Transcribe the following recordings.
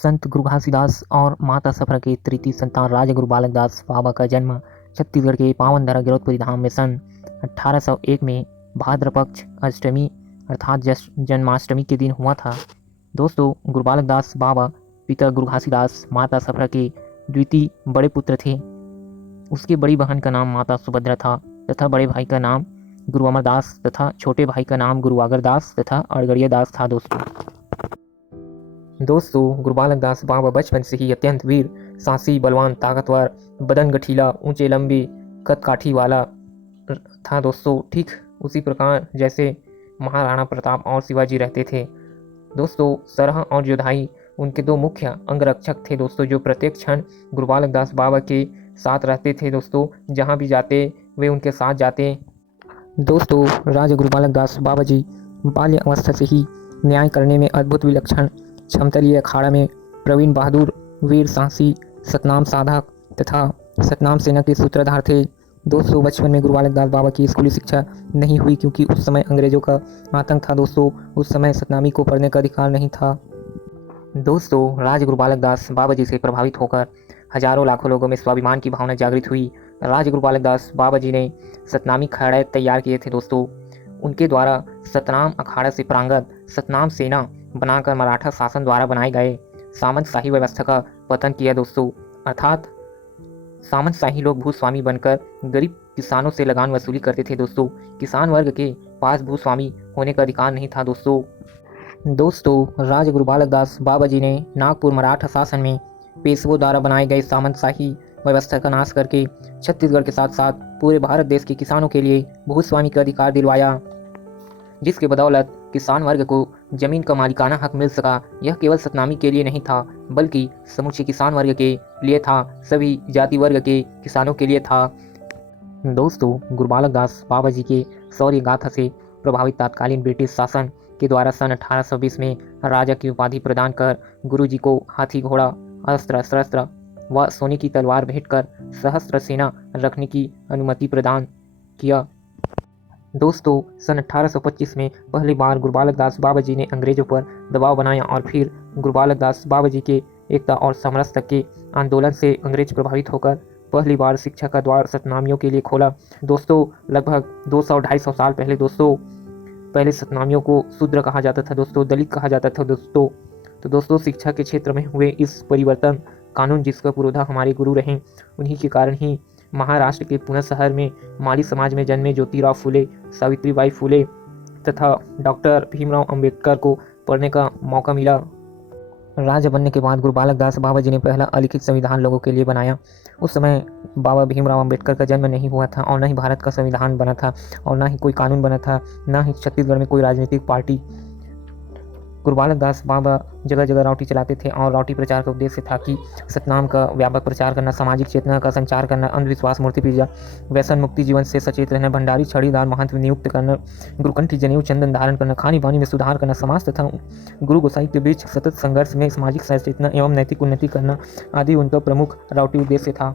संत गुरु घासीदास और माता सफरा के तृतीय संतान राजगुरु बालक दास बाबा का जन्म छत्तीसगढ़ के पावनधरा गिरौदपुरी धाम में सन 1801 में भाद्र पक्ष अष्टमी अर्थात जन्माष्टमी के दिन हुआ था। दोस्तों, गुरु बालक दास बाबा पिता गुरु घासीदास माता सफरा के द्वितीय बड़े पुत्र थे। उसके बड़ी बहन का नाम माता सुभद्रा था तथा बड़े भाई का नाम गुरु अमरदास तथा छोटे भाई का नाम गुरु आगरदास तथा अड़गड़िया दास था। दोस्तों, गुरु बालक दास बाबा बचपन से ही अत्यंत वीर, साहसी, बलवान, ताकतवर, बदन गठीला, ऊंचे लंबे कद काठी वाला था। दोस्तों, ठीक उसी प्रकार जैसे महाराणा प्रताप और शिवाजी रहते थे। दोस्तों, सरहा और जोधाई उनके दो मुख्य अंगरक्षक थे दोस्तों, जो प्रत्येक क्षण गुरु बालक दास बाबा के साथ रहते थे। दोस्तों, जहाँ भी जाते वे उनके साथ जाते। दोस्तों, राजगुरु बालक दास बाबा जी बाल्य अवस्था से ही न्याय करने में अद्भुत विलक्षण क्षमतलीय अखाड़ा में प्रवीण, बहादुर, वीर, साहसी, सतनाम साधक तथा सतनाम सेना के सूत्रधार थे। दोस्तों, बचपन में गुरु बालक दास बाबा की स्कूली शिक्षा नहीं हुई क्योंकि उस समय अंग्रेजों का आतंक था। दोस्तों, उस समय सतनामी को पढ़ने का अधिकार नहीं था। दोस्तों, राजगुरु बालक दास बाबा जी से प्रभावित होकर हजारों लाखों लोगों में स्वाभिमान की भावना जागृत हुई। राजगुरु बालक दास बाबा जी ने सतनामी अखाड़े तैयार किए थे। दोस्तों, उनके द्वारा सतनाम अखाड़ा से प्रांगत सतनाम सेना बनाकर मराठा शासन द्वारा बनाए गए सामंत शाही व्यवस्था का पतन किया। दोस्तों, अर्थात सामंत शाही लोग भूस्वामी बनकर गरीब किसानों से लगान वसूली करते थे। दोस्तों, किसान वर्ग के पास भूस्वामी होने का अधिकार नहीं था। दोस्तों, राजगुरु बालक दास बाबा जी ने नागपुर मराठा शासन में पेशवों द्वारा बनाए गए सामंत शाही व्यवस्था का नाश करके छत्तीसगढ़ के साथ साथ पूरे भारत देश के किसानों के लिए भूस्वामी का अधिकार दिलवाया, जिसके बदौलत किसान वर्ग को जमीन का मालिकाना हक मिल सका। यह केवल सतनामी के लिए नहीं था बल्कि समूचे किसान वर्ग के लिए था, सभी जाति वर्ग के किसानों के लिए था। दोस्तों, गुरु बालक दास बाबा जी के शौर्य गाथा से प्रभावित तत्कालीन ब्रिटिश शासन के द्वारा सन 1820 में राजा की उपाधि प्रदान कर गुरु जी को हाथी, घोड़ा, अस्त्र शस्त्र व सोने की तलवार भेंट कर सहस्त्र सेना रखने की अनुमति प्रदान किया। दोस्तों, सन 1825 में पहली बार गुरु बालक दास बाबा जी ने अंग्रेजों पर दबाव बनाया और फिर गुरु बालक दास बाबा जी के एकता और समरसता के आंदोलन से अंग्रेज प्रभावित होकर पहली बार शिक्षा का द्वार सतनामियों के लिए खोला। दोस्तों, लगभग 200-250 साल पहले पहले सतनामियों को शूद्र कहा जाता था। दोस्तों, दलित कहा जाता था। दोस्तों, शिक्षा के क्षेत्र में हुए इस परिवर्तन कानून जिसका पुरोधा हमारे गुरु रहे, उन्हीं के कारण ही महाराष्ट्र के पुणे शहर में माली समाज में जन्मे ज्योतिराव फुले, सावित्रीबाई फुले तथा डॉक्टर भीमराव अंबेडकर को पढ़ने का मौका मिला। राजा बनने के बाद गुरु बालक दास बाबा जी ने पहला अलिखित संविधान लोगों के लिए बनाया। उस समय बाबा भीमराव अंबेडकर का जन्म नहीं हुआ था और न ही भारत का संविधान बना था और न ही कोई कानून बना था, न ही छत्तीसगढ़ में कोई राजनीतिक पार्टी। गुरु बालक दास बाबा जगह जगह राउटी चलाते थे और राउटी प्रचार का उद्देश्य था कि सतनाम का व्यापक प्रचार करना, सामाजिक चेतना का संचार करना, अंधविश्वास, मूर्ति पूजा, व्यसन मुक्ति जीवन से सचेत रहना, भंडारी, छड़ीदार, महंत नियुक्त करना, गुरुकंठी, जनेऊ, चंदन धारण करना, खानी पानी में सुधार करना, समाज तथा गुरु गोसाई के बीच सतत संघर्ष में सामाजिक सचेतना एवं नैतिक उन्नति करना आदि उनका प्रमुख राउटी उद्देश्य था।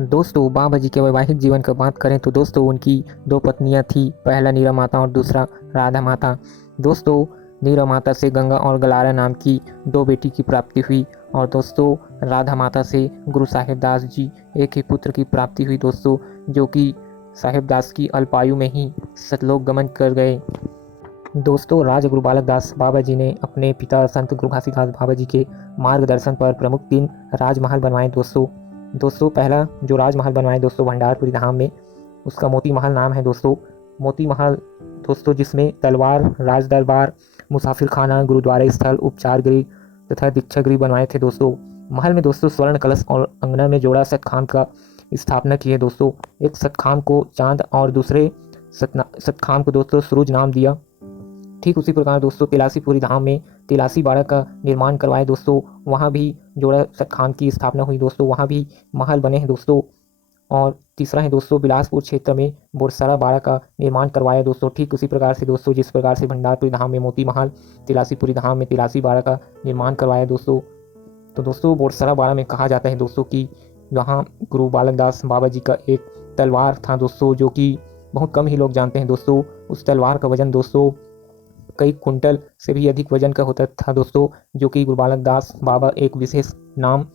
दोस्तों, बाबा जी के वैवाहिक जीवन का बात करें तो दोस्तों उनकी दो पत्नियां थी, पहला नीरा माता और दूसरा राधा माता। दोस्तों, नीरा माता से गंगा और गलारा नाम की दो बेटी की प्राप्ति हुई और दोस्तों राधा माता से गुरु साहेब दास जी एक ही पुत्र की प्राप्ति हुई। दोस्तों, जो कि साहेब दास की अल्पायु में ही सतलोक गमन कर गए। दोस्तों, राजगुरु बालक दास बाबा जी ने अपने पिता संत गुरु घासीदास बाबा जी के मार्गदर्शन पर प्रमुख 3 राजमहल बनवाए। दोस्तों, पहला जो राजमहल बनवाए दोस्तों भंडारपुरी धाम में, उसका मोती महल नाम है। दोस्तों, मोती महल दोस्तों जिसमें तलवार, राज दरबार, मुसाफिर खाना, गुरुद्वारा स्थल, उपचार गृह तथा दीक्षा गृह बनवाए थे। दोस्तों, महल में दोस्तों स्वर्ण कलश और अंगना में जोड़ा सतखाम का स्थापना की है। दोस्तों, एक सतखाम को चांद और दूसरे सतखाम को दोस्तों सूरज नाम दिया। ठीक उसी प्रकार दोस्तों तिलासीपुरी धाम में तिलासी बाड़ा का निर्माण करवाए। दोस्तों, वहाँ भी जोड़ा सतखाम की स्थापना हुई। दोस्तों, वहाँ भी महल बने हैं। दोस्तों, और तीसरा है दोस्तों बिलासपुर क्षेत्र में बोरसरा बाड़ा का निर्माण करवाया। दोस्तों, ठीक उसी प्रकार से दोस्तों जिस प्रकार से भंडारपुरी धाम में मोती महल, तिलासीपुरी धाम में तिलासी बाड़ा का निर्माण करवाया। दोस्तों बोरसरा बाड़ा में कहा जाता है दोस्तों कि वहाँ गुरु बालक दास बाबा जी का एक तलवार था दोस्तों, जो कि बहुत कम ही लोग जानते हैं। दोस्तों, उस तलवार का वजन दोस्तों कई कुंटल से भी अधिक वजन का होता था दोस्तों, जो कि गुरु बालक दास बाबा एक विशेष नाम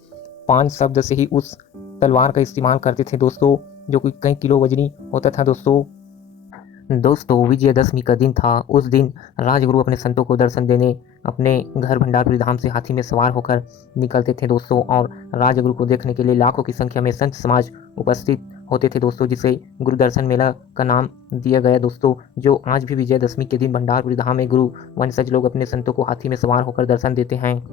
5 शब्द से ही उस तलवार का इस्तेमाल करते थे दोस्तों, जो कि कई किलो वजनी होता था दोस्तों विजयदशमी का दिन था। उस दिन राजगुरु अपने संतों को दर्शन देने अपने घर भंडारपुरी धाम से हाथी में सवार होकर निकलते थे दोस्तों, और राजगुरु को देखने के लिए लाखों की संख्या में संत समाज उपस्थित होते थे दोस्तों, जिसे गुरु दर्शन मेला का नाम दिया गया दोस्तों, जो आज भी विजयदशमी के दिन भंडारपुरी धाम में गुरु वंशज लोग अपने संतों को हाथी में सवार होकर दर्शन देते हैं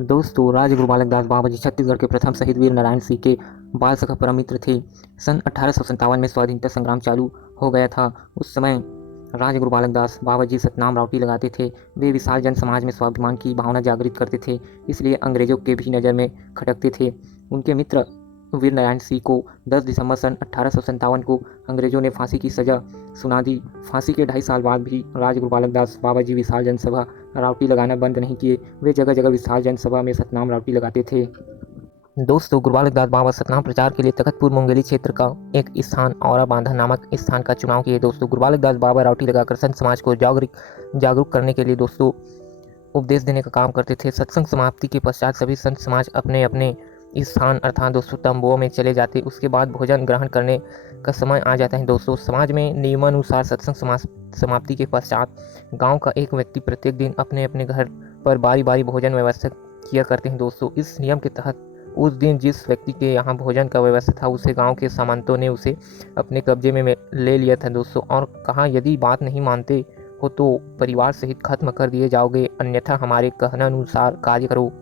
दोस्तों। राजगुरु बालक दास बाबा जी छत्तीसगढ़ के प्रथम शहीद वीर नारायण सिंह के बाल सखा परम मित्र थे। सन 1857 में स्वाधीनता संग्राम चालू हो गया था। उस समय राजगुरु बालक दास बाबा जी सतनाम राउटी लगाते थे। वे विशाल जन समाज में स्वाभिमान की भावना जागृत करते थे, इसलिए अंग्रेजों के भी नज़र में खटकते थे। उनके मित्र वीर नारायण सिंह को 10 दिसंबर सन 1857 को अंग्रेजों ने फांसी की सजा सुना दी। फांसी के 2.5 साल बाद भी राजगुरु बालक दास बाबा जी विशाल जनसभा राउटी लगाना बंद नहीं किए। वे जगह जगह विशाल जनसभा में सतनाम राउटी लगाते थे दोस्तों। गुरु बालक दास बाबा सतनाम प्रचार के लिए तखतपुर मुंगेली क्षेत्र का एक स्थान औरा बांधा नामक स्थान का चुनाव किए दोस्तों। गुरु बालक दास बाबा राउटी लगाकर संत समाज को जागरूक करने के लिए दोस्तों उपदेश देने का काम करते थे। सत्संग समाप्ति के पश्चात सभी संत समाज अपने अपने स्थान अर्थात दोस्तों तंबुओं में चले जाते। उसके बाद भोजन ग्रहण करने का समय आ जाता है दोस्तों। समाज में नियमानुसार सत्संग समाप्ति के पश्चात गांव का एक व्यक्ति प्रत्येक दिन अपने अपने घर पर बारी बारी भोजन व्यवस्था किया करते हैं दोस्तों। इस नियम के तहत उस दिन जिस व्यक्ति के यहाँ भोजन का व्यवस्था था, उसे गांव के सामंतों ने उसे अपने कब्जे में ले लिया था दोस्तों, और कहा यदि बात नहीं मानते हो तो परिवार सहित खत्म कर दिए जाओगे, अन्यथा हमारे कहनानुसार कार्य करो।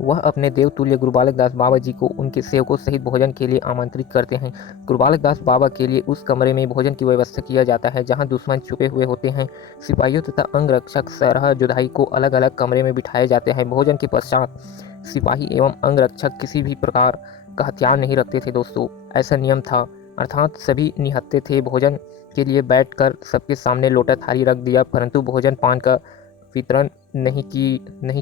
वह अपने देवतुल्य गुरु बालक दास बाबा जी को उनके सेवकों सहित भोजन के लिए आमंत्रित करते हैं। गुरु बालक दास बाबा के लिए उस कमरे में भोजन की व्यवस्था किया जाता है जहां दुश्मन छुपे हुए होते हैं। सिपाहियों तथा अंगरक्षक सरह जुदाई को अलग अलग कमरे में बिठाए जाते हैं। भोजन के पश्चात सिपाही एवं अंगरक्षक किसी भी प्रकार का हथियार नहीं रखते थे दोस्तों, ऐसा नियम था, अर्थात सभी निहत्थे थे। भोजन के लिए बैठकर सबके सामने लोटा थाली रख दिया, परंतु भोजन पान का वितरण नहीं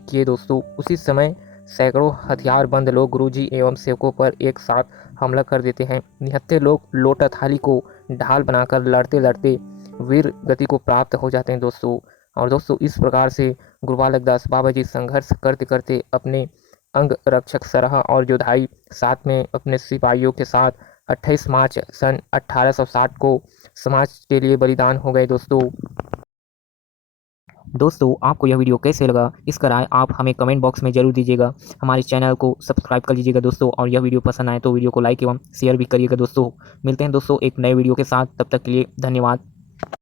किए दोस्तों। उसी समय सैकड़ों हथियारबंद लोग गुरुजी एवं सेवकों पर एक साथ हमला कर देते हैं। निहत्थे लोग लोटा थाली को ढाल बनाकर लड़ते लड़ते वीर गति को प्राप्त हो जाते हैं दोस्तों। और दोस्तों इस प्रकार से गुरु बालक दास बाबा जी संघर्ष करते करते अपने अंग रक्षक सरहा और जोधाई साथ में अपने सिपाहियों के साथ 28 मार्च सन 1860 को समाज के लिए बलिदान हो गए दोस्तों आपको यह वीडियो कैसे लगा, इसका राय आप हमें कमेंट बॉक्स में जरूर दीजिएगा। हमारे चैनल को सब्सक्राइब कर लीजिएगा दोस्तों, और यह वीडियो पसंद आए तो वीडियो को लाइक एवं शेयर भी करिएगा दोस्तों। मिलते हैं दोस्तों एक नए वीडियो के साथ, तब तक के लिए धन्यवाद।